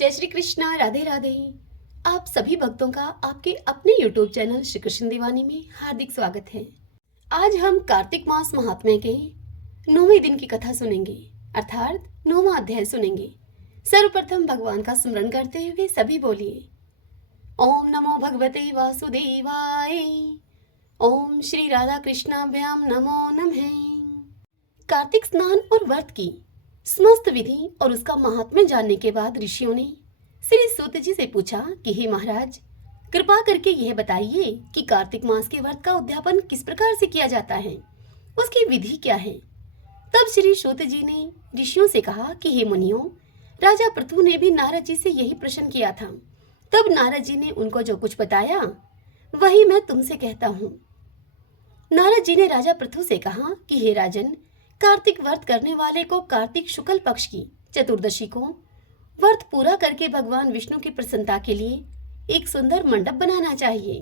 जय श्री कृष्णा, राधे राधे। आप सभी भक्तों का आपके अपने YouTube चैनल श्री कृष्ण दीवानी में हार्दिक स्वागत है। आज हम कार्तिक मास महात्म्य के 9वें दिन की कथा सुनेंगे, अर्थात 9वां अध्याय सुनेंगे। सर्वप्रथम भगवान का स्मरण करते हुए सभी बोलिए ओम नमो भगवते वासुदेवाय। ओम श्री राधा कृष्णाभ्याम नमो नमः। कार्तिक स्नान और व्रत की समस्त विधि और उसका महात्म्य जानने के बाद ऋषियों ने श्री सूत जी से पूछा कि हे महाराज, कृपा करके यह बताइए कि कार्तिक मास के व्रत का उद्यापन किस प्रकार से किया जाता है, उसकी विधि क्या है। तब श्री सूत जी ने ऋषियों से कहा कि हे मुनियों, राजा पृथु ने भी नारद जी से यही प्रश्न किया था। तब नारद जी ने उनको जो कुछ बताया वही मैं तुमसे कहता हूँ। नारद जी ने राजा पृथु से कहा कि हे राजन, कार्तिक व्रत करने वाले को कार्तिक शुक्ल पक्ष की चतुर्दशी को व्रत पूरा करके भगवान विष्णु की प्रसन्नता के लिए एक सुंदर मंडप बनाना चाहिए।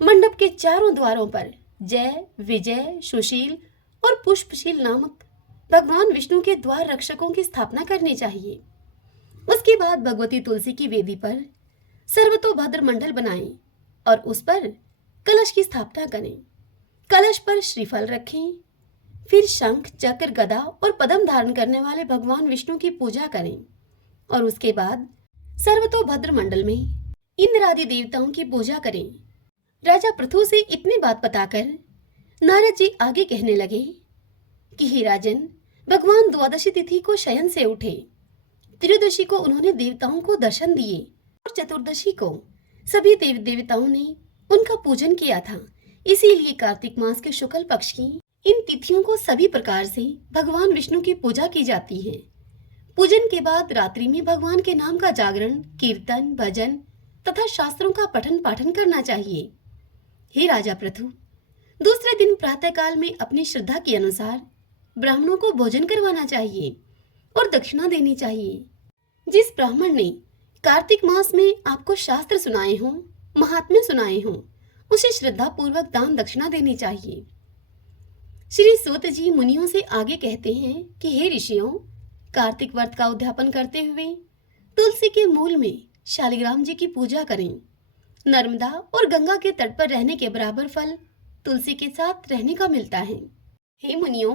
मंडप के चारों द्वारों पर जय, विजय, सुशील और पुष्पशील नामक भगवान विष्णु के द्वार रक्षकों की स्थापना करनी चाहिए। उसके बाद भगवती तुलसी की वेदी पर सर्वतोभद्र मंडल बनाएं और उस पर कलश की स्थापना करें। कलश पर श्रीफल रखें। फिर शंख, चक्र, गदा और पद्म धारण करने वाले भगवान विष्णु की पूजा करें और उसके बाद सर्वतोभद्र मंडल में इंद्र आदि देवताओं की पूजा करें। राजा पृथु से इतनी बात बताकर नारद जी आगे कहने लगे कि हे राजन, भगवान द्वादशी तिथि को शयन से उठे। त्रयोदशी को उन्होंने देवताओं को दर्शन दिए और चतुर्दशी को सभी देव देवताओं ने उनका पूजन किया था। इसीलिए कार्तिक मास के शुक्ल पक्ष की इन तिथियों को सभी प्रकार से भगवान विष्णु की पूजा की जाती है। पूजन के बाद रात्रि में भगवान के नाम का जागरण, कीर्तन, भजन तथा शास्त्रों का पठन पाठन करना चाहिए। हे राजा पृथु, दूसरे दिन प्रातःकाल में अपनी श्रद्धा के अनुसार ब्राह्मणों को भोजन करवाना चाहिए और दक्षिणा देनी चाहिए। जिस ब्राह्मण ने कार्तिक मास में आपको शास्त्र सुनाए हों, महात्म्य सुनाए हों, उसे श्रद्धा पूर्वक दान दक्षिणा देनी चाहिए। श्री सूत जी मुनियों से आगे कहते हैं कि हे ऋषियों, कार्तिक व्रत का उद्यापन करते हुए तुलसी के मूल में शालिग्राम जी की पूजा करें। नर्मदा और गंगा के तट पर रहने के बराबर फल तुलसी के साथ रहने का मिलता है। हे मुनियों,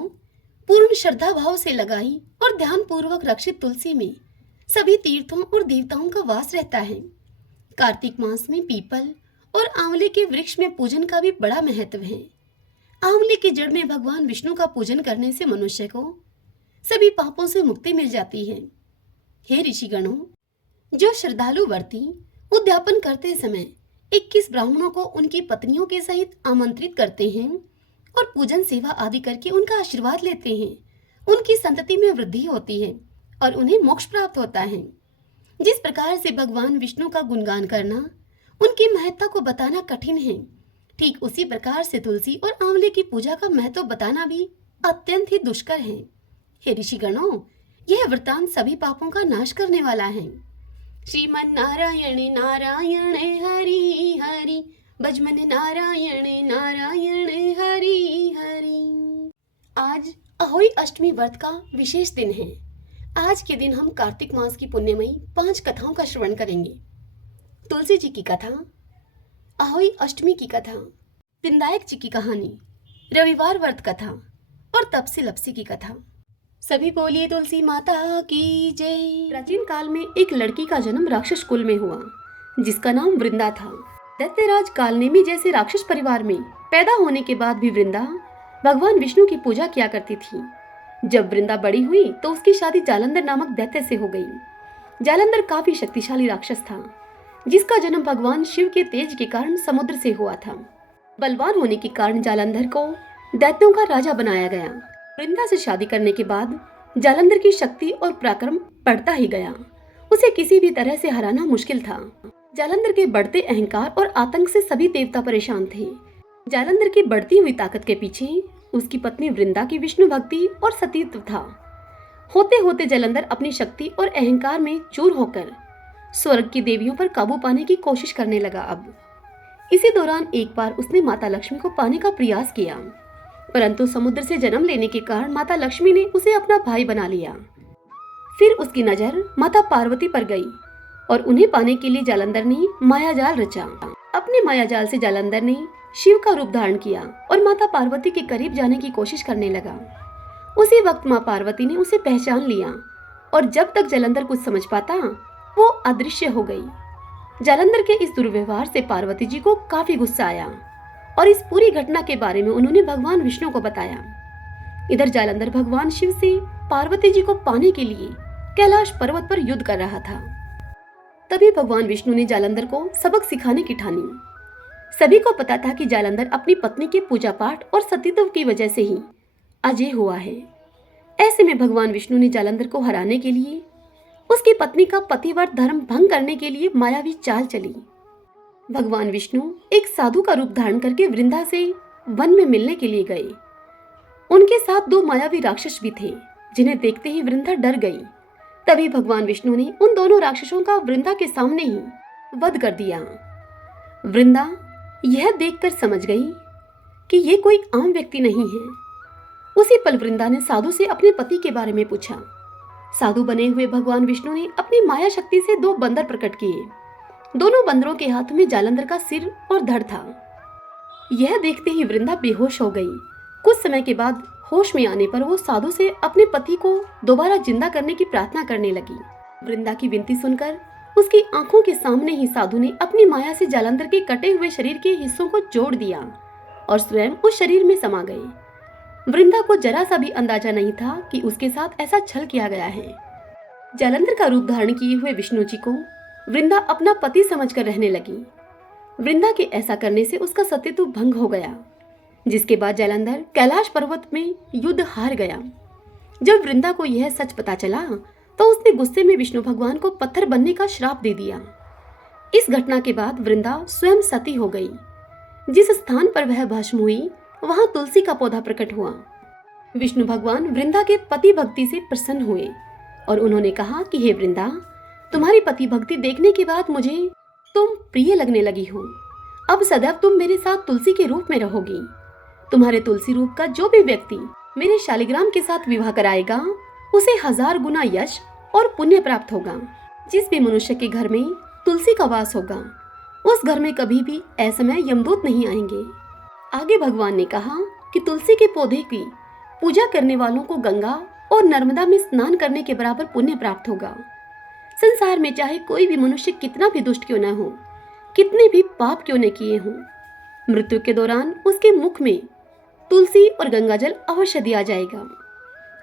पूर्ण श्रद्धा भाव से लगाई और ध्यान पूर्वक रक्षित तुलसी में सभी तीर्थों और देवताओं का वास रहता है। कार्तिक मास में पीपल और आंवले के वृक्ष में पूजन का भी बड़ा महत्व है। आंवले की जड़ में भगवान विष्णु का पूजन करने से मनुष्य को सभी पापों से मुक्ति मिल जाती है। हे ऋषिगणों, जो श्रद्धालु व्रती उद्यापन करते समय 21 ब्राह्मणों को उनकी पत्नियों के सहित आमंत्रित करते हैं और पूजन सेवा आदि करके उनका आशीर्वाद लेते हैं, उनकी संतति में वृद्धि होती है और उन्हें मोक्ष प्राप्त होता है। जिस प्रकार से भगवान विष्णु का गुणगान करना, उनकी महत्ता को बताना कठिन है, ठीक उसी प्रकार से तुलसी और आंवले की पूजा का महत्व बताना भी अत्यंत ही दुष्कर है। हे ऋषिगणों, यह वृतांत सभी पापों का नाश करने वाला है। श्रीमन नारायण नारायण हरि हरि, भजमन नारायण नारायण हरि हरि। आज अहोई अष्टमी व्रत का विशेष दिन है। आज के दिन हम कार्तिक मास की पुण्यमयी 5 कथाओं का श्रवण करेंगे। तुलसी जी की कथा, अहोई अष्टमी की कथा, विनायक जी की कहानी, रविवार व्रत कथा और तपसी लपसी की कथा। सभी बोलिए तुलसी माता की जय। प्राचीन काल में एक लड़की का जन्म राक्षस कुल में हुआ, जिसका नाम वृंदा था। दैत्यराज कालनेमी जैसे राक्षस परिवार में पैदा होने के बाद भी वृंदा भगवान विष्णु की पूजा किया करती थी। जब वृंदा बड़ी हुई तो उसकी शादी जालंधर नामक दैत्य से हो गई। जालंधर काफी शक्तिशाली राक्षस था, जिसका जन्म भगवान शिव के तेज के कारण समुद्र से हुआ था। बलवान होने के कारण जालंधर को दैत्यों का राजा बनाया गया। वृंदा से शादी करने के बाद जालंधर की शक्ति और पराक्रम बढ़ता ही गया। उसे किसी भी तरह से हराना मुश्किल था। जालंधर के बढ़ते अहंकार और आतंक से सभी देवता परेशान थे। जालंधर की बढ़ती हुई ताकत के पीछे उसकी पत्नी वृंदा की विष्णु भक्ति और सतीत्व था। होते होते जालंधर अपनी शक्ति और अहंकार में चूर होकर स्वर्ग की देवियों पर काबू पाने की कोशिश करने लगा। अब इसी दौरान एक बार उसने माता लक्ष्मी को पाने का प्रयास किया, परंतु समुद्र से जन्म लेने के कारण माता लक्ष्मी ने उसे अपना भाई बना लिया। फिर उसकी नजर माता पार्वती पर गई। और उन्हें पाने के लिए जालंधर ने मायाजाल रचा। अपने मायाजाल से जालंधर ने शिव का रूप धारण किया और माता पार्वती के करीब जाने की कोशिश करने लगा। उसी वक्त माँ पार्वती ने उसे पहचान लिया और जब तक जालंधर कुछ समझ पाता वो अदृश्य हो गई। जालंधर के इस दुर्व्यवहार से पार्वती जी को काफी गुस्सा आया और इस पूरी घटना के बारे में उन्होंने भगवान विष्णु को बताया। इधर जालंधर भगवान शिव से पार्वती जी को पाने के लिए कैलाश पर्वत पर युद्ध कर रहा था। तभी भगवान विष्णु ने जालंधर को सबक सिखाने की ठानी। सभी को पता था कि जालंधर अपनी पत्नी के पूजा पाठ और सतीत्व की वजह से ही अजय हुआ है। ऐसे में भगवान विष्णु ने जालंधर को हराने के लिए उसकी पत्नी का पतिव्रत धर्म भंग करने के लिए मायावी चाल चली। भगवान विष्णु एक साधु का रूप धारण करके वृंदा से वन में मिलने के लिए गए। उनके साथ 2 मायावी राक्षस भी थे जिन्हें देखते ही वृंदा डर गई। तभी भगवान विष्णु ने उन दोनों राक्षसों का वृंदा के सामने ही वध कर दिया। वृंदा यह देखकर समझ गई कि ये कोई आम व्यक्ति नहीं है। उसी पल वृंदा ने साधु से अपने पति के बारे में पूछा। साधु बने हुए भगवान विष्णु ने अपनी माया शक्ति से 2 बंदर प्रकट किए। दोनों बंदरों के हाथ में जालंधर का सिर और धड़ था। यह देखते ही वृंदा बेहोश हो गई। कुछ समय के बाद होश में आने पर वो साधु से अपने पति को दोबारा जिंदा करने की प्रार्थना करने लगी। वृंदा की विनती सुनकर उसकी आंखों के सामने ही साधु ने अपनी माया से जालंधर के कटे हुए शरीर के हिस्सों को जोड़ दिया और स्वयं उस शरीर में समा गए। वृंदा को जरा सा भी अंदाजा नहीं था कि उसके साथ ऐसा छल किया गया है। जालंधर का रूप धारण किए हुए विष्णु जी को वृंदा अपना पति समझकर रहने लगी। वृंदा के ऐसा करने से उसका सतीत्व भंग हो गया, जिसके बाद जालंधर कैलाश पर्वत में युद्ध हार गया। जब वृंदा को यह सच पता चला तो उसने गुस्से में विष्णु भगवान को पत्थर बनने का श्राप दे दिया। इस घटना के बाद वृंदा स्वयं सती हो गई। जिस स्थान पर वह भस्म हुई वहां तुलसी का पौधा प्रकट हुआ। विष्णु भगवान वृंदा के पति भक्ति से प्रसन्न हुए और उन्होंने कहा कि हे वृंदा, तुम्हारी पति भक्ति देखने के बाद मुझे तुम प्रिय लगने लगी हो। अब सदैव तुम मेरे साथ तुलसी के रूप में रहोगी। तुम्हारे तुलसी रूप का जो भी व्यक्ति मेरे शालिग्राम के साथ विवाह कराएगा उसे 1000 गुना यश और पुण्य प्राप्त होगा। जिस भी मनुष्य के घर में तुलसी का वास होगा उस घर में कभी भी असमय यमदूत नहीं आएंगे। आगे भगवान ने कहा कि तुलसी के पौधे की पूजा करने वालों को गंगा और नर्मदा में स्नान करने के बराबर पुण्य प्राप्त होगा। संसार में चाहे कोई भी मनुष्य कितना भी दुष्ट क्यों न हो, कितने भी पाप क्यों न किए हों, मृत्यु के दौरान उसके मुख में तुलसी और गंगा जल अवश्य दिया जाएगा।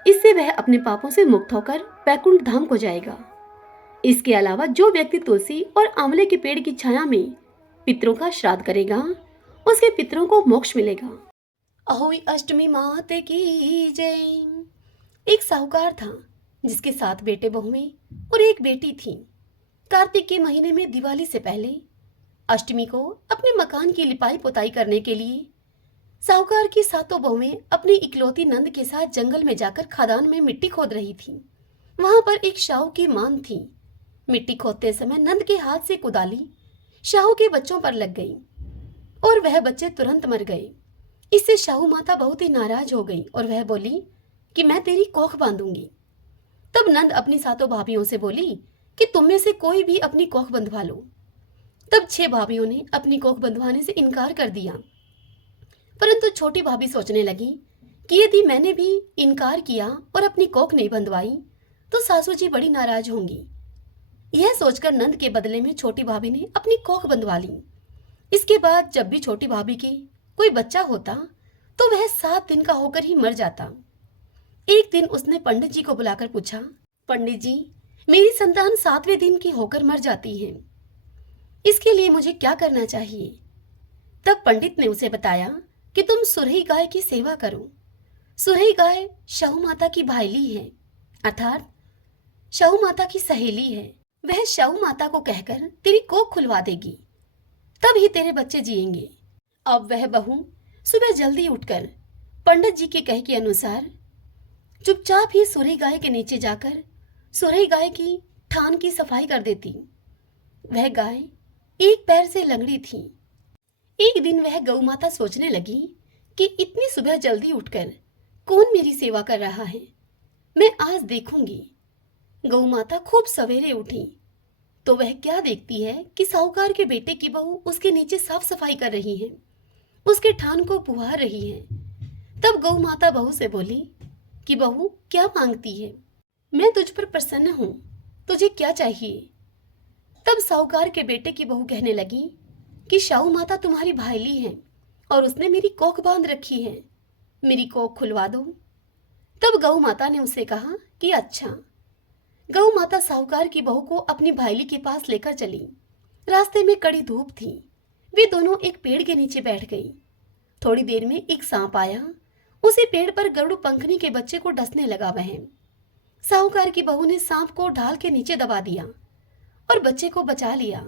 इससे वह अपने पापों से मुक्त होकर वैकुंठ धाम को जाएगा। इसके अलावा जो व्यक्ति तुलसी और आंवले के पेड़ की छाया में पितरों का श्राद्ध करेगा उसके पितरों को मोक्ष मिलेगा। अहोई अष्टमी मात की जय। एक साहूकार था जिसके 7 बेटे बहुएं और एक बेटी थी। कार्तिक के महीने में दिवाली से पहले अष्टमी को अपने मकान की लिपाई पुताई करने के लिए साहूकार की 7 बहुएं अपनी इकलौती नंद के साथ जंगल में जाकर खदान में मिट्टी खोद रही थी। वहां पर एक शाहू की मान थी। मिट्टी खोदते समय नंद के हाथ से कुदाली शाहू के बच्चों पर लग गई और वह बच्चे तुरंत मर गए। इससे शाहू माता बहुत ही नाराज हो गई और वह बोली कि मैं तेरी कोख बांधूंगी। तब नंद अपनी 7 भाभियों से बोली कि तुम में से कोई भी अपनी कोख बंधवा लो। तब 6 भाभियों ने अपनी कोख बंधवाने से इनकार कर दिया, परंतु छोटी भाभी सोचने लगी कि यदि मैंने भी इनकार किया और अपनी कोख नहीं बंधवाई तो सासू जी बड़ी नाराज होंगी। यह सोचकर नंद के बदले में छोटी भाभी ने अपनी कोख बंधवा ली। इसके बाद जब भी छोटी भाभी के कोई बच्चा होता तो वह 7 दिन का होकर ही मर जाता। एक दिन उसने पंडित जी को बुलाकर पूछा, पंडित जी, मेरी संतान 7वें दिन की होकर मर जाती है, इसके लिए मुझे क्या करना चाहिए? तब पंडित ने उसे बताया कि तुम सुरही गाय की सेवा करो। सुरही गाय शाहू माता की भाईली है, अर्थात शाहू माता की सहेली है। वह शाहू माता को कहकर तेरी कोख खुलवा देगी, तब ही तेरे बच्चे जिएंगे। अब वह बहू सुबह जल्दी उठकर पंडित जी के कहे के अनुसार चुपचाप ही सुरही गाय के नीचे जाकर सुरही गाय की थान की सफाई कर देती। वह गाय एक पैर से लंगड़ी थी। एक दिन वह गौ माता सोचने लगी कि इतनी सुबह जल्दी उठकर कौन मेरी सेवा कर रहा है, मैं आज देखूंगी। गौ माता खूब सवेरे उठी तो वह क्या देखती है कि साहूकार के बेटे की बहू उसके नीचे साफ सफाई कर रही है, उसके ठान को पुहार रही है। तब गौ माता बहू से बोली कि बहू क्या मांगती है, मैं तुझ पर प्रसन्न हूं, तुझे क्या चाहिए। तब साहूकार के बेटे की बहू कहने लगी कि शाहू माता तुम्हारी भाईली है और उसने मेरी कोख बांध रखी है, मेरी कोख खुलवा दो। तब गौ माता ने उससे कहा कि अच्छा। गौ माता साहूकार की बहू को अपनी भाईली के पास लेकर चली। रास्ते में कड़ी धूप थी। वे दोनों एक पेड़ के नीचे बैठ गई। थोड़ी देर में एक सांप आया। उसी पेड़ पर गरुड़ पंखनी के बच्चे को डसने लगा। वह साहूकार की बहू ने सांप को ढाल के नीचे दबा दिया और बच्चे को बचा लिया।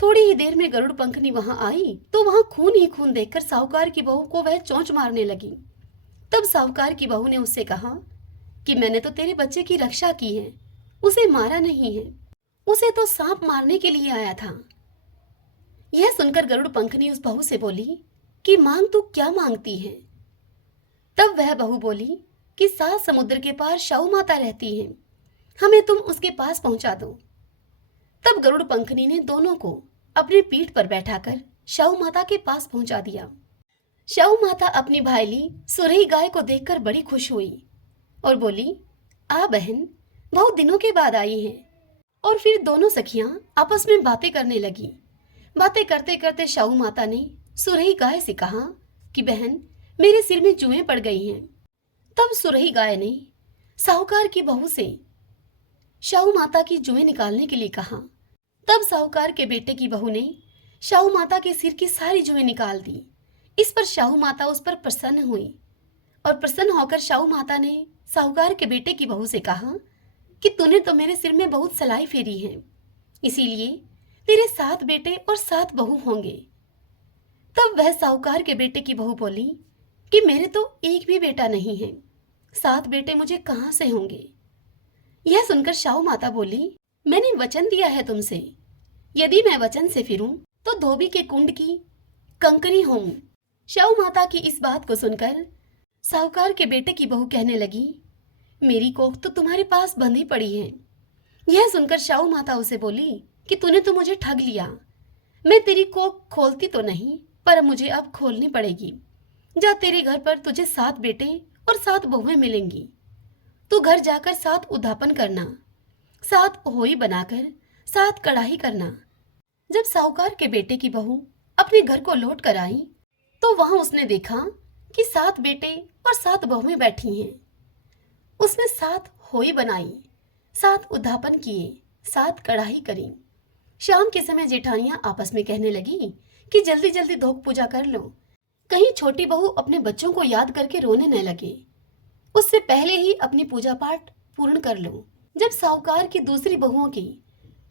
थोड़ी ही देर में गरुड़ पंखनी वहां आई तो वहां खून ही खून देखकर साहूकार की बहू को वह चोंच मारने लगी। तब साहूकार की बहू ने उससे कहा कि मैंने तो तेरे बच्चे की रक्षा की है, उसे मारा नहीं है, उसे तो सांप मारने के लिए आया था। यह सुनकर गरुड़ पंखनी उस बहू से बोली कि मांग तू क्या मांगती है। तब वह बहू बोली कि 7 समुद्र के पार शाहू माता रहती है, हमें तुम उसके पास पहुंचा दो। तब गरुड़ पंखनी ने दोनों को अपनी पीठ पर बैठाकर शाहू माता के पास पहुंचा दिया। शाहू माता अपनी भाईली सुरही गाय को देखकर बड़ी खुश हुई और बोली, आ बहन, बहुत दिनों के बाद आई है। और फिर दोनों सखियां आपस में बातें करने लगी। बातें करते करते शाहू माता ने सुरही गाय से कहा कि बहन, मेरे सिर में जुएं पड़ गई हैं। तब सुरही गाय ने साहूकार की बहू से शाहू माता की जुएं निकालने के लिए कहा। तब साहूकार के बेटे की बहू ने शाहू माता के सिर की सारी जुएं निकाल दी। इस पर शाहू माता उस पर प्रसन्न हुई और प्रसन्न होकर शाहू माता ने साहूकार के बेटे की बहू से कहा कि तूने तो मेरे सिर में बहुत सलाई फेरी है, इसीलिए तेरे 7 बेटे और 7 बहू होंगे। तब वह साहूकार के बेटे की बहू बोली कि मेरे तो एक भी बेटा नहीं है, 7 बेटे मुझे कहां से होंगे। यह सुनकर शाहू माता बोली, मैंने वचन दिया है तुमसे, यदि मैं वचन से फिरूं तो धोबी के कुंड की कंकरी हूं। शाहू माता की इस बात को सुनकर साहूकार के बेटे की बहू कहने लगी, मेरी कोख तो तुम्हारे पास बंधी पड़ी है। यह सुनकर शाहू माता उसे बोली कि तूने तो मुझे ठग लिया, मैं तेरी कोख खोलती तो नहीं, पर मुझे अब खोलनी पड़ेगी। जा, तेरे घर पर तुझे 7 बेटे और 7 बहुएं मिलेंगी। तू घर जाकर 7 उद्यापन करना, 7 होई बनाकर 7 कढ़ाई करना। जब साहूकार के बेटे की बहू अपने घर को लौट कर आई तो वहां उसने देखा कि 7 बेटे और 7 बहुएं बैठी हैं। उसने 7 होई बनाई, 7 उद्यापन किए, 7 कढ़ाई करी। शाम के समय जेठानियां आपस में कहने लगी कि जल्दी जल्दी धोख पूजा कर लो, कहीं छोटी बहू अपने बच्चों को याद करके रोने न लगे, उससे पहले ही अपनी पूजा पाठ पूर्ण कर लो। जब साहूकार की दूसरी बहुओं की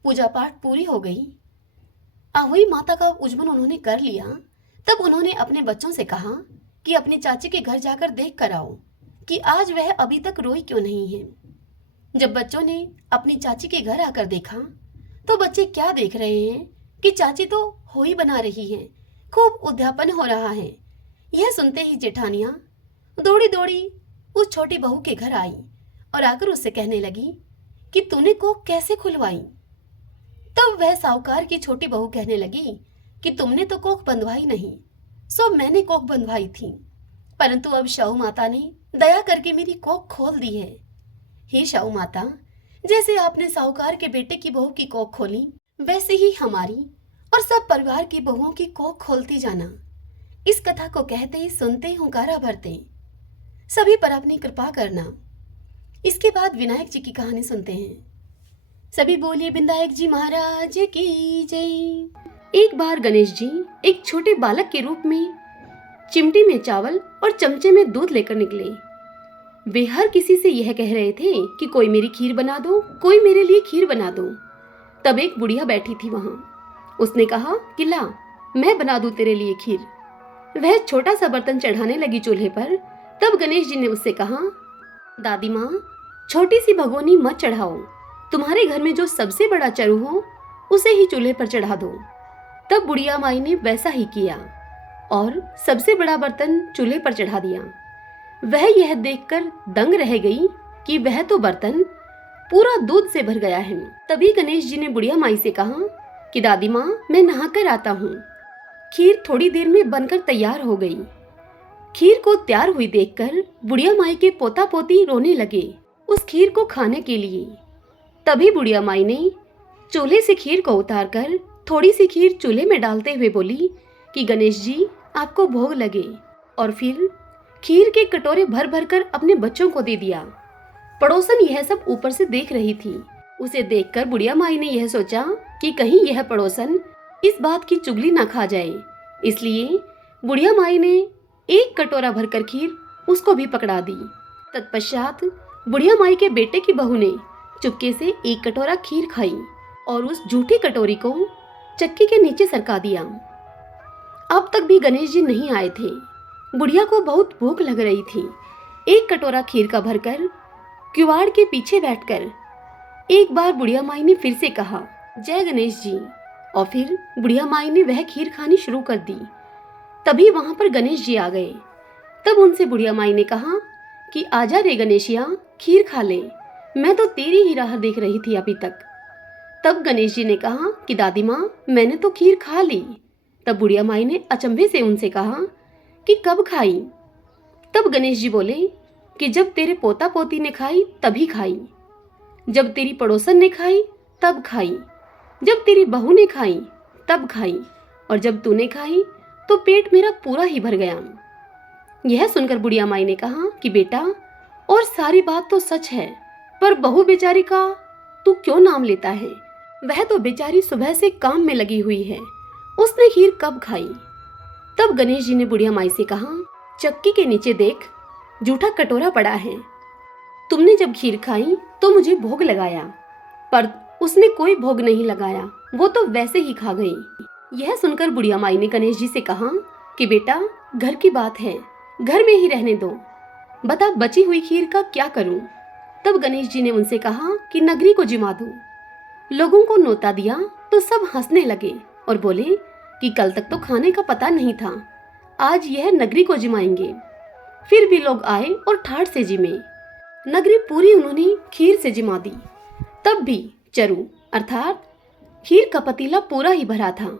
पूजा पाठ पूरी हो गई, आहुई माता का उज्जवल उन्होंने कर लिया, तब उन्होंने अपने बच्चों से कहा कि अपनी चाची के घर जाकर देख कर आओ कि आज वह अभी तक रोई क्यों नहीं है। जब बच्चों ने अपनी चाची के घर आकर देखा तो बच्चे क्या देख रहे हैं कि चाची तो होई बना रही है, खूब उद्यापन हो रहा है। यह सुनते ही जेठानियां दौड़ी दौड़ी उस छोटी बहू के घर आई और आकर उससे कहने लगी कि तूने कोख कैसे खुलवाई। तब वह साहूकार की छोटी बहू कहने लगी कि तुमने तो कोख बंधवाई नहीं, सो मैंने कोख बंधवाई थी, परंतु अब शाहू माता ने दया करके मेरी कोख खोल दी है। हे शाहू माता, जैसे आपने साहूकार के बेटे की बहू की कोख खोली, वैसे ही हमारी और सब परिवार की बहुओं की कोख खोलती जाना। इस कथा को कहते सुनते हुंकारा भरते सभी पर अपनी कृपा करना। इसके बाद विनायक जी की कहानी सुनते हैं। सभी बोलिए विनायक जी महाराज की जय। एक बार गणेश जी एक छोटे बालक के रूप में चिमटी में चावल और चमचे में दूध लेकर निकले। वे हर किसी से यह कह रहे थे कि कोई मेरी खीर बना दो, कोई मेरे लिए खीर बना दो। तब एक बुढ़िया बैठी थी वहां। उसने कहा कि ला, मैं बना दूं तेरे लिए खीर। वह छोटा सा बर्तन चढ़ाने लगी चूल्हे पर। तब गणेश जी ने उससे कहा, दादी माँ, छोटी सी भगोनी मत चढ़ाओ, तुम्हारे घर में जो सबसे बड़ा चरु हो उसे ही चूल्हे पर चढ़ा दो। तब बुढ़िया माई ने वैसा ही किया और सबसे बड़ा बर्तन चूल्हे पर चढ़ा दिया। वह यह देखकर दंग रह गई कि वह तो बर्तन पूरा दूध से भर गया है। तभी गणेश जी ने बुढ़िया माई से कहा कि दादी माँ, मैं नहाकर आता हूँ। खीर थोड़ी देर में बनकर तैयार हो गई। खीर को तैयार हुई देखकर बुढ़िया माई के पोता पोती रोने लगे उस खीर को खाने के लिए। तभी बुढ़िया माई ने चूल्हे से खीर को उतारकर थोड़ी सी खीर चूल्हे में डालते हुए बोली कि गणेश जी, आपको भोग लगे। और फिर खीर के कटोरे भर भर कर अपने बच्चों को दे दिया। पड़ोसन यह सब ऊपर से देख रही थी। उसे देखकर बुढ़िया माई ने यह सोचा कि कहीं यह पड़ोसन इस बात की चुगली ना खा जाए, इसलिए बुढ़िया माई ने एक कटोरा भरकर खीर उसको भी पकड़ा दी। तत्पश्चात बुढ़िया माई के बेटे की बहू ने चुपके से एक कटोरा खीर खाई और उस झूठी कटोरी को चक्की के नीचे सरका दिया। अब तक भी गणेश जी नहीं आए थे। बुढ़िया को बहुत भूख लग रही थी। एक कटोरा खीर का भरकर किवाड़ के पीछे बैठकर एक बार बुढ़िया माई ने फिर से कहा, जय गणेश जी। और फिर बुढ़िया माई ने वह खीर खानी शुरू कर दी। तभी वहां पर गणेश जी आ गए। तब उनसे बुढ़िया माई ने कहा कि आजा रे गणेशिया, खीर खा ले, मैं तो तेरी ही राह देख रही थी अभी तक। तब गणेश जी ने कहा कि दादी माँ, मैंने तो खीर खा ली। तब बुढ़िया माई ने अचंभे से उनसे कहा कि कब खाई? तब गणेश जी बोले कि जब तेरे पोता पोती ने खाई तभी खाई, जब तेरी पड़ोसन ने खाई तब खाई, जब तेरी बहू ने खाई तब खाई, और जब तूने खाई तो पेट मेरा पूरा ही भर गया। यह सुनकर बुढ़िया माई ने कहा कि बेटा, और सारी बात तो सच है, पर बहू बेचारी का तू क्यों नाम लेता है? वह तो बेचारी सुबह से काम में लगी हुई है, उसने खीर कब खाई? तब गणेश जी ने बुढ़िया माई से कहा, चक्की के नीचे देख, जूठा कटोरा पड़ा है। तुमने जब खीर खाई तो मुझे भोग लगाया, पर उसने कोई भोग नहीं लगाया, वो तो वैसे ही खा गई। यह सुनकर बुढ़िया माई ने गणेश जी से कहा कि बेटा, घर की बात है, घर में ही रहने दो, बता बची हुई खीर का क्या करूं? तब गणेश जी ने उनसे कहा कि नगरी को जिमा दो। लोगों को न्योता दिया तो सब हंसने लगे और बोले कि कल तक तो खाने का पता नहीं था, आज यह नगरी को जिमाएंगे। फिर भी लोग आए और ठाठ से जिमे। नगरी पूरी उन्होंने खीर से जिमा दी। तब भी चरु अर्थात खीर का पतीला पूरा ही भरा था।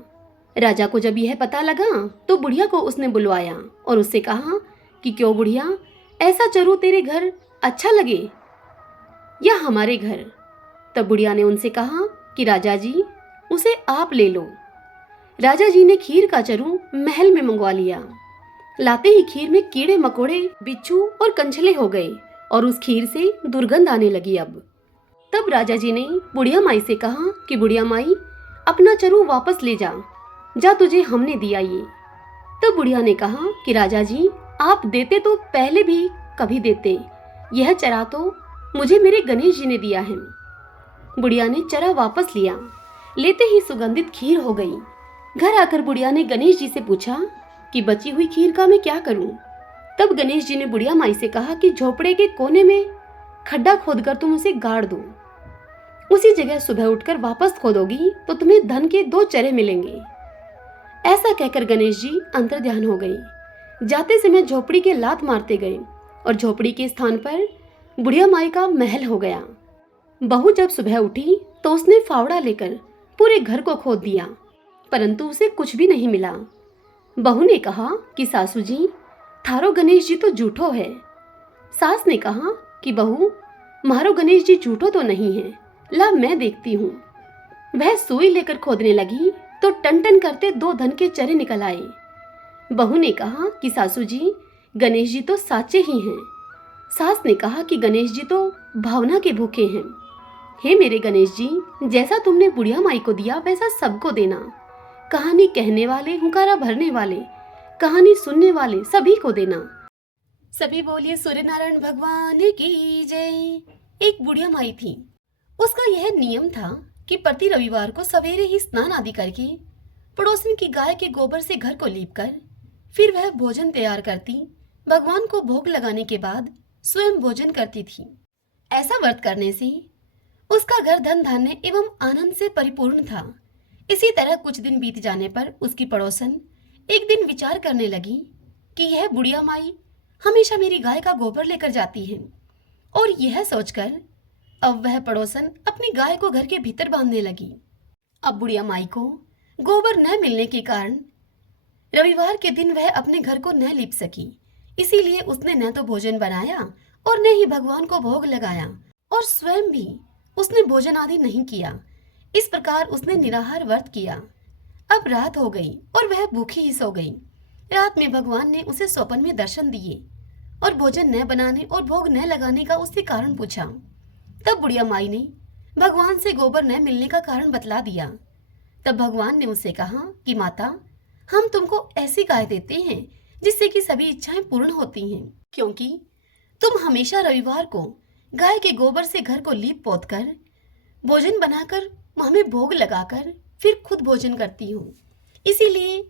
राजा को जब यह पता लगा तो बुढ़िया को उसने बुलवाया और उससे कहा कि क्यों बुढ़िया, ऐसा चरु तेरे घर अच्छा लगे या हमारे घर? तब बुढ़िया ने उनसे कहा कि राजा जी, उसे आप ले लो। राजा जी ने खीर का चरु महल में मंगवा लिया। लाते ही खीर में कीड़े मकोड़े, बिच्छू और कंछले हो गए और उस खीर से दुर्गंध आने लगी। अब तब राजा जी ने बुढ़िया माई से कहा कि बुढ़िया माई, अपना चरु वापस ले जा, जा तुझे हमने दिया ये। तब बुढ़िया ने कहा कि राजा जी, आप देते तो पहले भी कभी देते, यह चरा तो मुझे मेरे गणेश जी ने दिया है। बुढ़िया ने चरा वापस लिया। लेते ही सुगंधित खीर हो गई। घर आकर बुढ़िया ने गणेश जी से पूछा कि बची हुई खीर का मैं क्या करूं? तब गणेश जी ने बुढ़िया माई से कहा कि झोपड़े के कोने में खड्डा खोदकर तुम उसे गाड़ दो। उसी जगह सुबह उठकर वापस खोदोगी तो तुम्हें धन के 2 चरे मिलेंगे। ऐसा कहकर गणेश जी अंतर्ध्यान हो गई। जाते समय झोपड़ी के लात मारते गए और झोपड़ी के स्थान पर बुढ़िया माई का महल हो गया। बहू जब सुबह उठी तो उसने फावड़ा लेकर पूरे घर को खोद दिया, परंतु उसे कुछ भी नहीं मिला। बहू ने कहा कि सासू जी, थारो गणेश जी तो झूठो है। सास ने कहा कि बहू, मारो गणेश जी झूठो तो नहीं है, ला मैं देखती हूँ। वह सुई लेकर खोदने लगी तो टन टन करते 2 धन के चरे निकल आए। बहू ने कहा कि सासू जी, गणेश जी तो साचे ही हैं। सास ने कहा कि गणेश जी तो भावना के भूखे हैं। हे मेरे गणेश जी, जैसा तुमने बुढ़िया माई को दिया वैसा सबको देना। कहानी कहने वाले, हुंकारा भरने वाले, कहानी सुनने वाले सभी को देना। सभी बोलिए सूर्य नारायण भगवान की जय। एक बुढ़िया माई थी। उसका यह नियम था कि प्रति रविवार को सवेरे ही स्नान आदि करके पड़ोसन की गाय के गोबर से घर को लीपकर फिर वह भोजन तैयार करती। भगवान को भोग लगाने के बाद स्वयं भोजन करती थी। ऐसा व्रत करने से उसका घर धन धान्य एवं आनंद से परिपूर्ण था। इसी तरह कुछ दिन बीत जाने पर उसकी पड़ोसन एक दिन विचार करने लगी कि यह बुढ़िया माई हमेशा मेरी गाय का गोबर लेकर जाती है, और यह सोचकर अब वह पड़ोसन अपनी गाय को घर के भीतर बांधने लगी। अब बुढ़िया माई को गोबर न मिलने के कारण रविवार के दिन वह अपने घर को न लीप सकी। इसीलिए उसने न तो भोजन बनाया और न ही भगवान को भोग लगाया, और स्वयं भी उसने भोजन आदि नहीं किया। इस प्रकार उसने निराहार व्रत किया। अब रात हो गई और वह भूखी ही सो गई। रात में भगवान ने उसे स्वप्न में दर्शन दिए और भोजन न बनाने और भोग न लगाने का उससे कारण पूछा। तब बुढ़िया माई ने भगवान से गोबर न मिलने का कारण बतला दिया। तब भगवान ने उससे कहा कि माता, हम तुमको ऐसी गाय देते हैं जिससे कि सभी इच्छाएं पूर्ण होती हैं, क्योंकि तुम हमेशा रविवार को गाय के गोबर से घर को लीप पोत कर भोजन बनाकर हमें भोग लगाकर फिर खुद भोजन करती हो। इसीलिए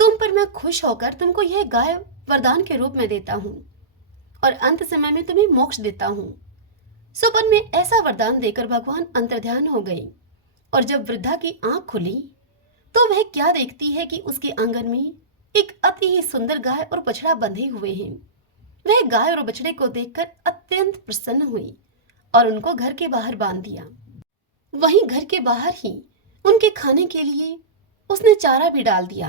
तुम पर मैं खुश होकर तुमको यह गाय वरदान के रूप में देता हूँ और अंत समय में तुम्हें मोक्ष देता हूँ। स्वप्न में ऐसा वरदान देकर भगवान अंतर्ध्यान हो गए, और जब वृद्धा की आंख खुली तो वह क्या देखती है कि उसके आंगन में एक अति ही सुंदर गाय और बछड़ा बंधे हुए हैं। वह गाय और बछड़े को देखकर अत्यंत प्रसन्न हुई और उनको घर के बाहर बांध दिया। वहीं घर के बाहर ही उनके खाने के लिए उसने चारा भी डाल दिया।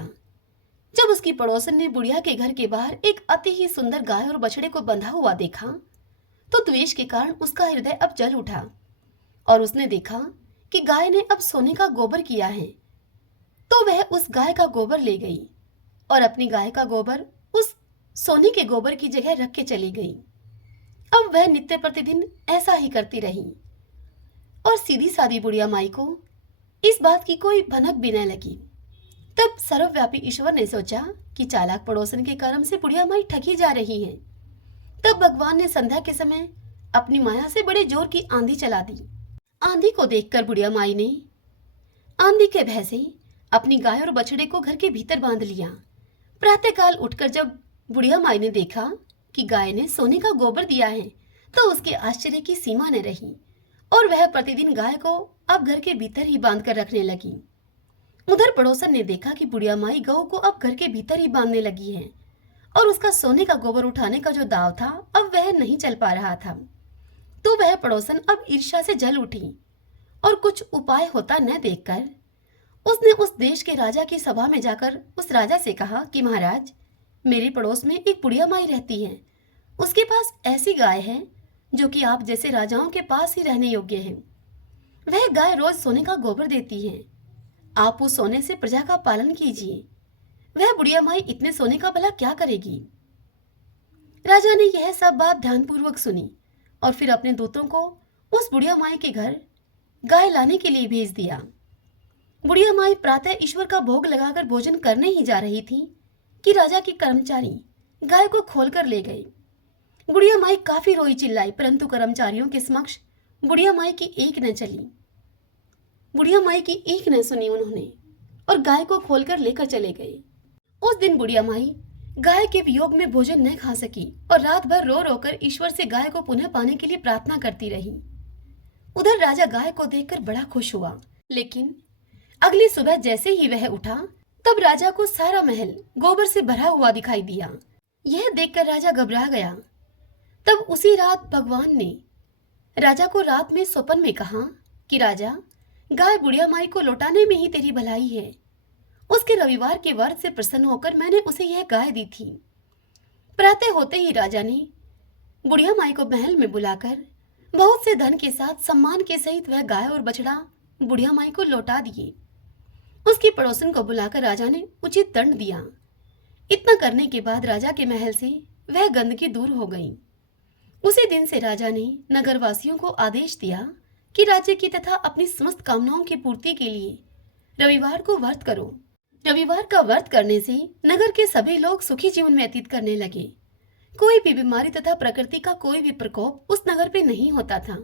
जब उसकी पड़ोसन ने बुढ़िया के घर के बाहर एक अति ही सुंदर गाय और बछड़े को बंधा हुआ देखा तो द्वेष के कारण उसका हृदय अब जल उठा, और उसने देखा कि गाय ने अब सोने का गोबर किया है। तो वह उस गाय का गोबर ले गई और अपनी गाय का गोबर उस सोने के गोबर की जगह रख के चली गई। अब वह नित्य प्रतिदिन ऐसा ही करती रही, और सीधी सादी बुढ़िया माई को इस बात की कोई भनक भी न लगी। तब सर्वव्यापी ईश्वर ने सोचा कि चालाक पड़ोसन के कर्म से बुढ़िया माई ठगी जा रही है। तब भगवान ने संध्या के समय अपनी माया से बड़े जोर की आंधी चला दी। आंधी को देखकर बुढ़िया माई ने आंधी के भय से अपनी गाय और बछड़े को घर के भीतर बांध लिया। प्रातःकाल उठकर जब बुढ़िया माई ने देखा कि गाय ने सोने का गोबर दिया है तो उसके आश्चर्य की सीमा न रही, और वह प्रतिदिन गाय को अब घर के भीतर ही बांध कर रखने लगी। उधर पड़ोसन ने देखा कि बुढ़िया माई गऊ को अब घर के भीतर ही बांधने लगी है, और उसका सोने का गोबर उठाने का जो दाव था अब वह नहीं चल पा रहा था। तो वह पड़ोसन अब ईर्ष्या से जल उठी, और कुछ उपाय होता न देखकर उसने उस देश के राजा की सभा में जाकर उस राजा से कहा कि महाराज, मेरे पड़ोस में एक बुढ़िया माई रहती है। उसके पास ऐसी गाय है जो कि आप जैसे राजाओं के पास ही रहने योग्य है। वह गाय रोज सोने का गोबर देती है। आप उस सोने से प्रजा का पालन कीजिए। वह बुढ़िया माई इतने सोने का भला क्या करेगी। राजा ने यह सब बात ध्यानपूर्वक सुनी और फिर अपने दूतों को उस बुढ़िया माई के घर गाय लाने के लिए भेज दिया। बुढ़िया माई प्रातः ईश्वर का भोग लगाकर भोजन करने ही जा रही थी कि राजा के कर्मचारी गाय को खोलकर ले गए। बुढ़िया माई काफी रोई चिल्लाई, परंतु कर्मचारियों के समक्ष बुढ़िया माई की एक न चली। बुढ़िया माई की एक न सुनी उन्होंने, और गाय को खोलकर लेकर चले गए। उस दिन बुढ़िया माई गाय के वियोग में भोजन न खा सकी और रात भर रो रोकर ईश्वर से गाय को पुनः पाने के लिए प्रार्थना करती रही। उधर राजा गाय को देखकर बड़ा खुश हुआ, लेकिन अगली सुबह जैसे ही वह उठा तब राजा को सारा महल गोबर से भरा हुआ दिखाई दिया। यह देखकर राजा घबरा गया। तब उसी रात भगवान ने राजा को रात में स्वप्न में कहा कि राजा, गाय बुढ़िया माई को लौटाने में ही तेरी भलाई है। उसके रविवार के व्रत से प्रसन्न होकर मैंने उसे यह गाय दी थी। प्रातः होते ही राजा ने बुढ़िया माई को महल में बुलाकर बहुत से धन के साथ सम्मान के सहित वह गाय और बछड़ा बुढ़िया माई को लौटा दिए। उसकी पड़ोसन को बुलाकर राजा ने उचित दंड दिया। इतना करने के बाद राजा के महल से वह गंदगी दूर हो गई। उसी दिन से राजा ने नगरवासियों को आदेश दिया कि राज्य की तथा अपनी समस्त कामनाओं की पूर्ति के लिए रविवार को व्रत करो। रविवार का व्रत करने से नगर के सभी लोग सुखी जीवन व्यतीत करने लगे। कोई भी बीमारी तथा प्रकृति का कोई भी प्रकोप उस नगर पे नहीं होता था।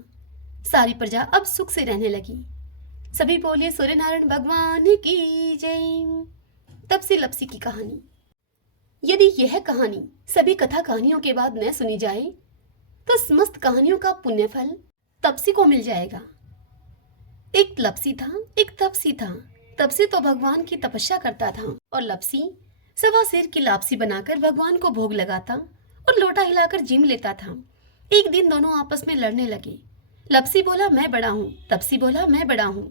सारी प्रजा अब सुख से रहने लगी। सभी बोलिए सूर्य नारायण भगवान की जय। तपसी लपसी की कहानी। यदि यह कहानी सभी कथा कहानियों के बाद न सुनी जाए तो समस्त कहानियों का पुण्य फल तपसी को मिल जाएगा। एक लपसी था, एक तपसी था। तपसी तो भगवान की तपस्या करता था और लपसी सवा सिर की लापसी बनाकर भगवान को भोग लगाता और लोटा हिलाकर जिम लेता था। एक दिन दोनों आपस में लड़ने लगे। लपसी बोला मैं बड़ा हूँ, तपसी बोला मैं बड़ा हूँ।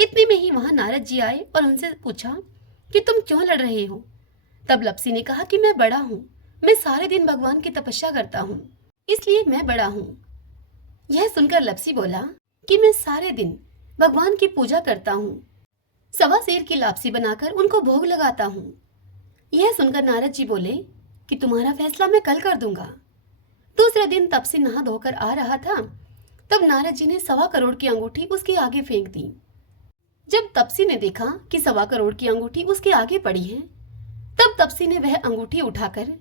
इतने में ही वहां नारद जी आए और उनसे पूछा कि तुम क्यों लड़ रहे हो। तब लपसी ने कहा कि मैं बड़ा हूँ, मैं सारे दिन भगवान की तपस्या करता हूँ, इसलिए मैं बड़ा हूँ। यह सुनकर लपसी बोला कि मैं सारे दिन भगवान की पूजा करता हूँ, सवा सेर की लापसी बनाकर उनको भोग लगाता हूँ। यह सुनकर नारद जी बोले कि तुम्हारा फैसला मैं कल कर दूंगा। दूसरे दिन तपसी नहा धोकर आ रहा था, तब नारद जी ने 1.25 करोड़ की अंगूठी उसके आगे फेंक दी। जब तपसी ने देखा कि 1.25 करोड़ की अंगूठी उसके आगे पड़ी है, तब तपसी ने वह अंगूठी उठाकर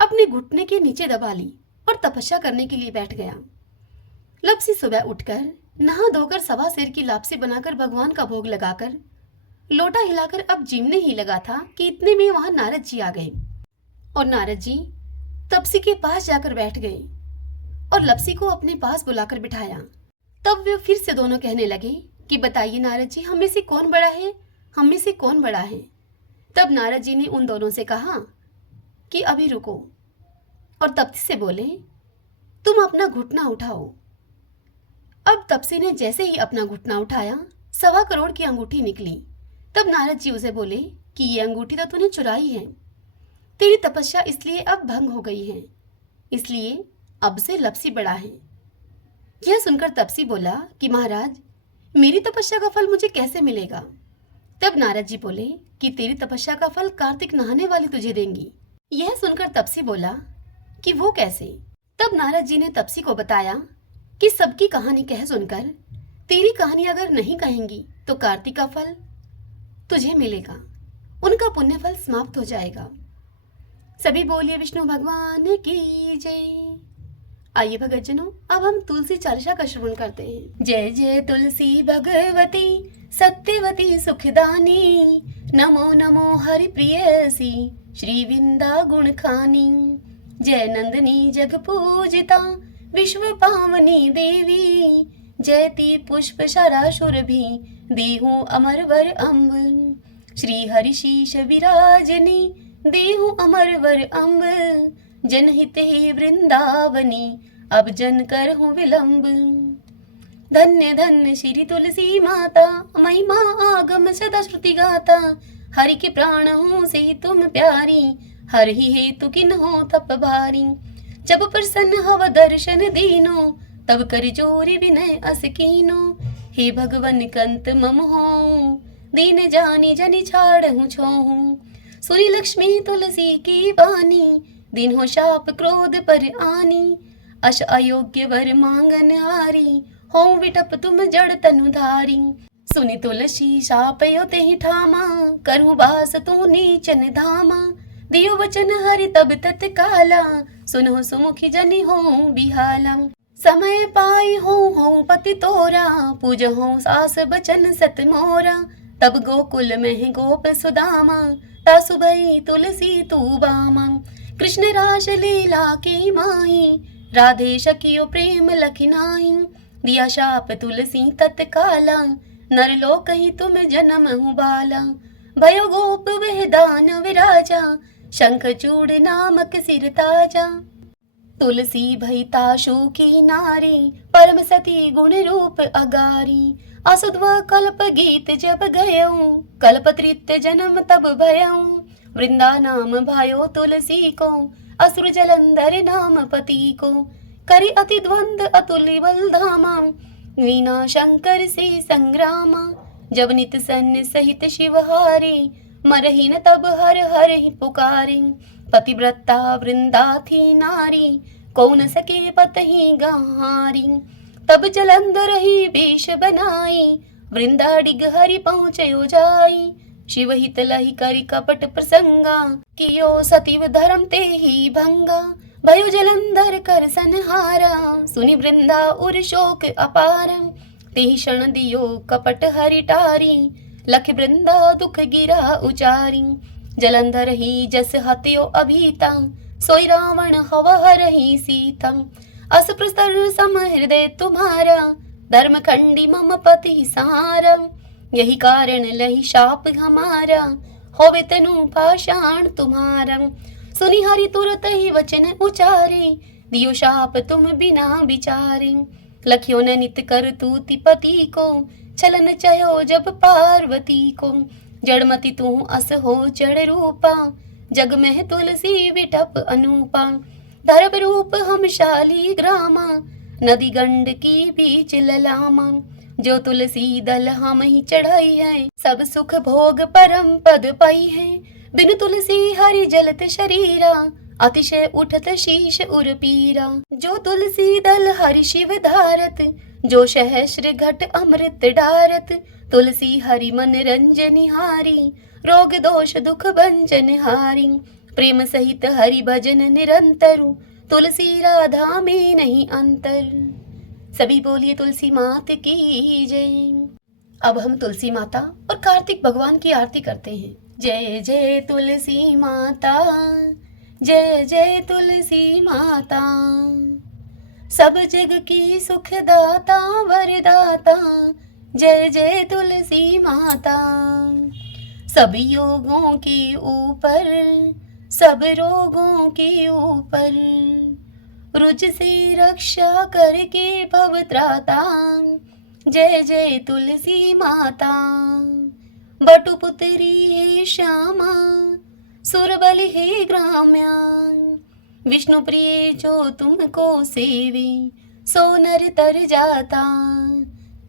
अपने घुटने के नीचे दबा ली और तपस्या करने के लिए बैठ गया। लपसी सुबह उठकर नहा धोकर 1.25 सेर की लापसी बनाकर भगवान का भोग लगाकर लोटा हिलाकर अब जीमने ही लगा था कि इतने में वहां नारद जी आ गए और नारद जी तपसी के पास जाकर बैठ गए और लपसी को अपने पास बुलाकर बिठाया। तब वे फिर से दोनों कहने लगे कि बताइए नारद जी, हम में से कौन बड़ा है, हम में से कौन बड़ा है। तब नारद जी ने उन दोनों से कहा कि अभी रुको और तपसी से बोले तुम अपना घुटना उठाओ। अब तपसी ने जैसे ही अपना घुटना उठाया 1.25 करोड़ की अंगूठी निकली। तब नारद जी उसे बोले कि ये अंगूठी तो तूने चुराई है, तेरी तपस्या इसलिए अब भंग हो गई है, इसलिए अब से लपसी बड़ा है। यह सुनकर तपसी बोला कि महाराज, मेरी तपस्या का फल मुझे कैसे मिलेगा। तब नारद जी बोले कि तेरी तपस्या का फल कार्तिक नहाने वाली तुझे देंगी। यह सुनकर तपसी बोला कि वो कैसे। तब नारद जी ने तपसी को बताया कि सबकी कहानी कह सुनकर तेरी कहानी अगर नहीं कहेंगी तो कार्तिक का फल तुझे मिलेगा, उनका पुण्य फल समाप्त हो जाएगा। सभी बोलिए विष्णु भगवान की जय। आइए भगतजनों, अब हम तुलसी चालीसा का श्रवण करते हैं। जय जय तुलसी भगवती सत्यवती सुखदानी, नमो नमो हरि प्रियसी श्री विंदा गुण खानी। जय नंदनी जग पूजिता विश्व पावनी देवी, जयति पुष्प शराशुर भी देहु अमर वर अम्ब। श्री हरि शीश विराजनी देहु अमर वर अम्ब, जनहित ही वृंदावनी अब जन कर हूँ विलंब। धन्य धन्य श्री तुलसी माता, महिमा आगम सदा श्रुति गाता। हरि के प्राण हूँ से तुम प्यारी, हर ही हेतु किन हो तप भारी। जब प्रसन्न हव दर्शन दीनो, तब कर जोरी विनय अस कीनो। हे भगवन कंत मम हो, दीन जानी जनि छाड़हु छोहू। सुरी लक्ष्मी तुलसी की बानी, दिन हो शाप क्रोध पर आनी। अश अयोग्य वर मांगन हारी, हो विटप तुम जड़ तनु धारी। सुनि तुलसी शाप यो तेहि ठामा, करहु बास तू नीचन धामा। दियो वचन हरि तब तत्काला, सुनो सुमुखी जनि हो बिहाला। समय पाई हो पति तोरा, पूज हो सास बचन सत मोरा। तब गोकुल में गोप सुदामा, तासु भई तुलसी तू बामा। कृष्ण रास लीला की माही, राधे शकियो प्रेम लखि नाही। दिया शाप तुलसी तत्काला, नर लोक ही तुम जन्म हूँ बाला। भयो गोप वह दान विराजा, शंख चूड़ नामक सिर ताजा। तुलसी भई ताशु की नारी, परम सती गुण रूप अगारी। असुध्वा कल्प गीत जब गयऊ, कल्प तृतीय जन्म तब भयऊ। वृंदा नाम भयो तुलसी को, असुर जलंधर नाम पति को। करि अति द्वंद अतुल्य बल धामा, वीणा शंकर से संग्रामा। जब नित सन्न सहित शिवहारी, मरहि न तब हर हर ही पुकारे। पतिव्रता वृंदा थी नारी, को न सके पतहि गहारी। तब जलंधर ही वेश बनाई, वृंदा डिग हरि पहुँचयो जाई। शिव हित लहि करि कपट प्रसंगा, कियो सतीव धर्म ते ही भंगा। भयो जलंधर कर संहारा, सुनि वृंदा उर शोक अपार। तेहि क्षण दियो कपट हरि टारी, लख वृंदा दुख गिरा उचारी। जलंधर ही जस हत्यो अभीता, सोई रावण हव हरहि सीता। अस प्रस्तर सम हृदय तुम्हारा, धर्म खंडी मम पति सारा। यही कारण लही शाप हमारा, होवे तनु पाषाण तुम्हारा। सुनि हरि तुरत ही वचन उचारे, दियो शाप तुम बिना विचारे। लखियो ने नित कर तूति पति को, छलन चयो जब पार्वती को। जड़मति तू अस हो जड़ रूपा, जग में तुलसी विटप अनूपा। धरब रूप हम शाली ग्रामा, नदी गंड की बीच ललामा। जो तुलसी दल हम ही चढ़ाई है, सब सुख भोग परम पद पाई है। बिन तुलसी हरि जलत शरीरा, अतिशय उठत शीश उर पीरा। जो तुलसी दल हरि शिव धारत, जो सहस्र घट अमृत डारत। तुलसी हरि मन रंजन हारी, रोग दोष दुख भंजन हारी। प्रेम सहित हरि भजन निरंतर, तुलसी राधा में नहीं अंतर। सभी बोलिए तुलसी मात की जय। अब हम तुलसी माता और कार्तिक भगवान की आरती करते हैं। जय जय तुलसी माता, जय जय तुलसी माता। सब जग की सुखदाता वरदाता, जय जय तुलसी माता। सभी योगों के ऊपर, सब रोगों के ऊपर, रुज से रक्षा करके भव त्राता, जय जय तुलसी माता। बटुपुत्री हे श्यामा, सुरबल हे ग्राम्या। विष्णु प्रिय जो तुमको सेवे, सो नर तर जाता,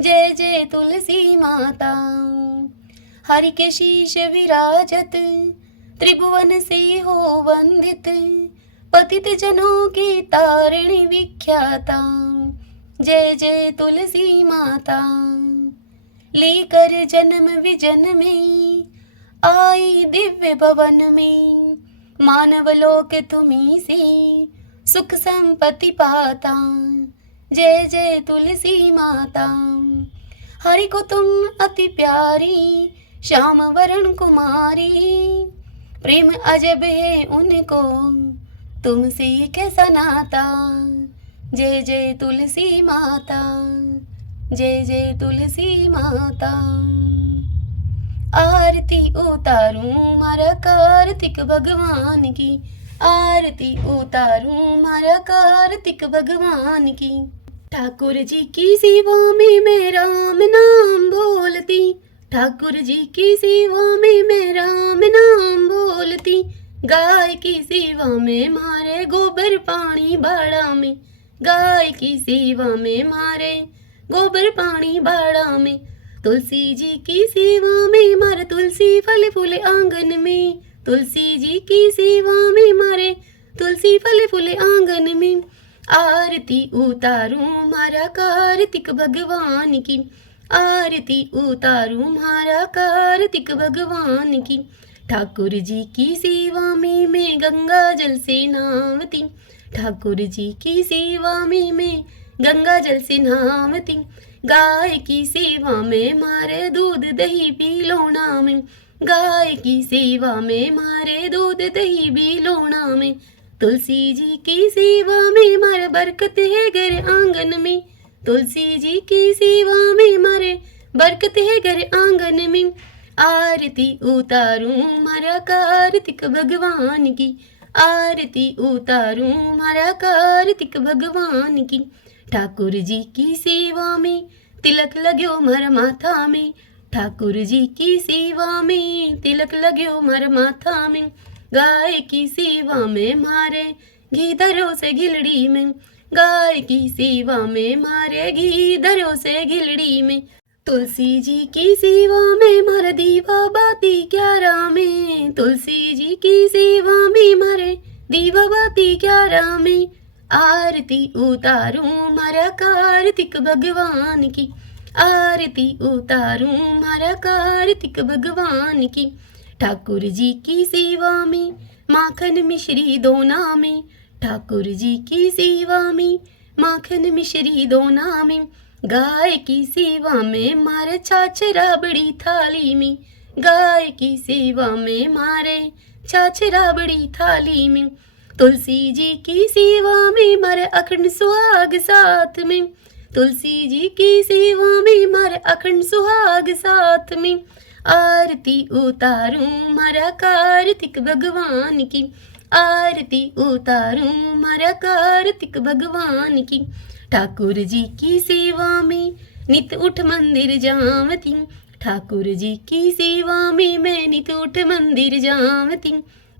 जय जय तुलसी माता। हरि के शीश विराजत, त्रिभुवन से हो वंदित। पतित जनों की तारिणी विख्याता, जय जय तुलसी माता। लेकर जन्म विजन में, आई दिव्य भवन में। मानव लोक तुम्ही से, सुख संपत्ति पाता, जय जय तुलसी माता। हरि को तुम अति प्यारी, श्याम वरण कुमारी। प्रेम अजब है उनको, तुमसे कैसा नाता, जय जय तुलसी माता, जय जय तुलसी माता। आरती उतारूं मारा कार्तिक भगवान की, आरती उतारूं मारा कार्तिक भगवान की। ठाकुर जी की सेवा में मैं राम नाम बोलती, ठाकुर जी की सेवा में मैं राम नाम बोलती। गाय की सेवा में मारे गोबर पानी बाड़ा में, गाय की सेवा में मारे गोबर पानी बाड़ा में। तुलसी जी की सेवा में मारे तुलसी फल फूले आंगन में, तुलसी जी की सेवा में मारे तुलसी फल फूले आंगन में। आरती उतारूं मारा कार्तिक भगवान की, आरती उतारूं मारा कार्तिक भगवान की। ठाकुर जी की सेवा में मैं गंगा जल से नहावती, ठाकुर जी की सेवा में मैं गंगा जल से नहावती। गाय की सेवा में मारे दूध दही पी लोना में, गाय की सेवा में मारे दूध दही पी लोना में। तुलसी जी की सेवा में मारे बरकत है घर आंगन में, तुलसी जी की सेवा में मारे बरकत है घर आंगन में। आरती उतारूं मारा कार्तिक भगवान की, आरती उतारूं मारा कार्तिक भगवान की। ठाकुर जी की सेवा में तिलक लाग्यो मारा माथा में, ठाकुर जी की सेवा में तिलक लाग्यो मारा माथा में। गाय की सेवा में मारे घी धरो से घिलड़ी में, गाय की सेवा में मारे घी धरो से घिलड़ी में। तुलसी जी की सेवा में मारा दीवा बाती 11 में, तुलसी जी की सेवा में मारे दीवा बाती 11 में। आरती उतारूं मारा कार्तिक भगवान की, आरती उतारूं मारा कार्तिक भगवान की। ठाकुर जी की सेवा में माखन मिश्री दोना में, ठाकुर जी की सेवा में माखन मिश्री दोना में। गाय की सेवा में मारे छाछ राबड़ी थाली में, गाय की सेवा में मारे छाछ राबड़ी थाली में। तुलसी जी की सेवा में मारे अखंड सुहाग साथ में, तुलसी जी की सेवा में मारे अखंड सुहाग साथ में। आरती उतारूं मारा कार्तिक भगवान की, आरती उतारूं मारा कार्तिक भगवान की। ठाकुर जी की सेवा में नित उठ मंदिर जावती, ठाकुर जी की सेवा में मैं नित उठ मंदिर जावती,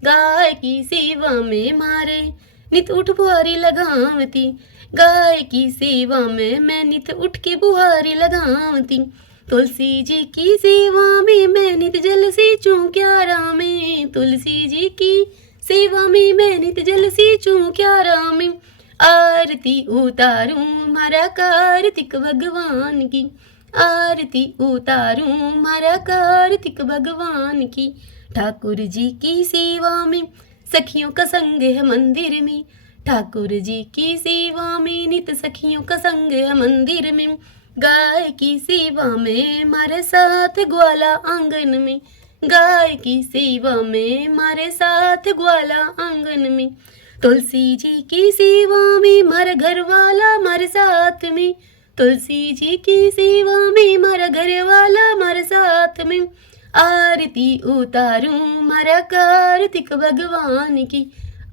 गाय की सेवा में मारे नित उठ बुहारी लगावती, गाय की सेवा में मैं नित उठ के बुहारी लगावती, तुलसी जी की सेवा में मैं नित जल से क्यारा में, तुलसी जी की सेवा में मैं नित जल से क्यारा में, आरती उतारूं मारा कार्तिक भगवान की, आरती उतारूं मारा कार्तिक भगवान की, ठाकुर जी की सेवा में सखियों का संग है मंदिर में, ठाकुर जी की सेवा में नित सखियों का संग है मंदिर में, गाय की सेवा में मारे साथ ग्वाला आंगन में, गाय की सेवा में मारे साथ ग्वाला आंगन में, तुलसी जी की सेवा में मारा घर वाला मारे साथ में, तुलसी जी की सेवा में मारा घर वाला मारे साथ में, आरती उतारूं मारा कार्तिक भगवान की,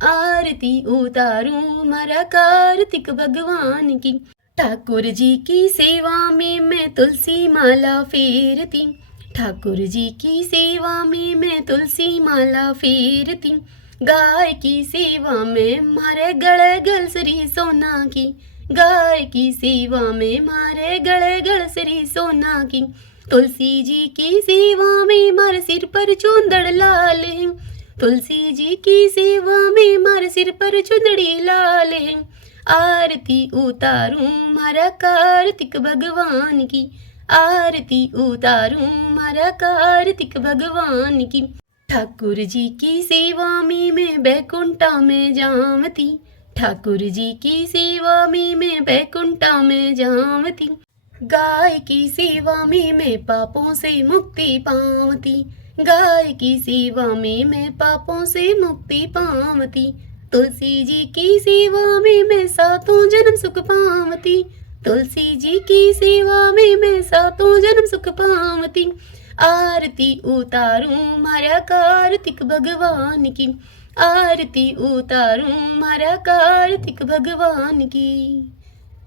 आरती उतारूं मारा कार्तिक भगवान की, ठाकुर जी की सेवा में मैं तुलसी माला फेरती, ठाकुर जी की सेवा में मैं तुलसी माला फेरती, गाय की सेवा में मारे गले गलसरी सोना की, गाय की सेवा में मारे गले गलसरी सोना की, तुलसी जी की सेवा में मारे सिर पर चूंदड़ लाल है, तुलसी जी की सेवा में मारे सिर पर चुंदड़ी लाल है, आरती उतारूं मारा कार्तिक भगवान की, आरती उतारूं मारा कार्तिक भगवान की, ठाकुर जी की सेवा में मैं बैकुंठा में जावती, ठाकुर जी की सेवा में मैं बैकुंठा में जावती, गाय की सेवा में मैं पापों से मुक्ति पावती, गाय की सेवा में मैं पापों से मुक्ति पावती, तुलसी जी की सेवा में मैं सातों जन्म सुख पावती, तुलसी जी की सेवा में मैं सातों जन्म सुख पावती, आरती उतारूं मारा कार्तिक भगवान की, आरती उतारूं मारा कार्तिक भगवान की।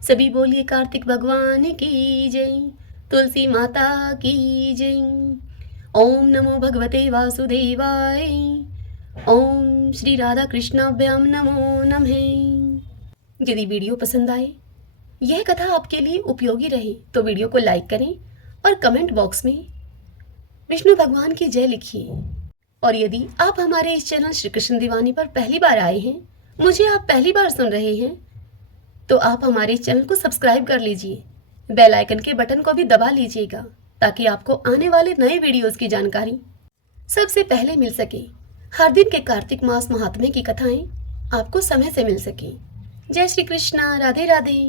सभी बोलिए कार्तिक भगवान की जय, तुलसी माता की जय। ओम नमो भगवते वासुदेवाय, ओम श्री राधा कृष्णाभ्याम नमो नमः। यदि वीडियो पसंद आए, यह कथा आपके लिए उपयोगी रही तो वीडियो को लाइक करें और कमेंट बॉक्स में विष्णु भगवान की जय लिखिए। और यदि आप हमारे इस चैनल श्री कृष्ण दीवानी पर पहली बार आए हैं, मुझे आप पहली बार सुन रहे हैं, तो आप हमारे इस चैनल को सब्सक्राइब कर लीजिए, बेल आइकन के बटन को भी दबा लीजिएगा ताकि आपको आने वाले नए वीडियोस की जानकारी सबसे पहले मिल सके। हर दिन के कार्तिक मास महात्म्य की कथाएं आपको समय से मिल सके। जय श्री कृष्णा, राधे राधे।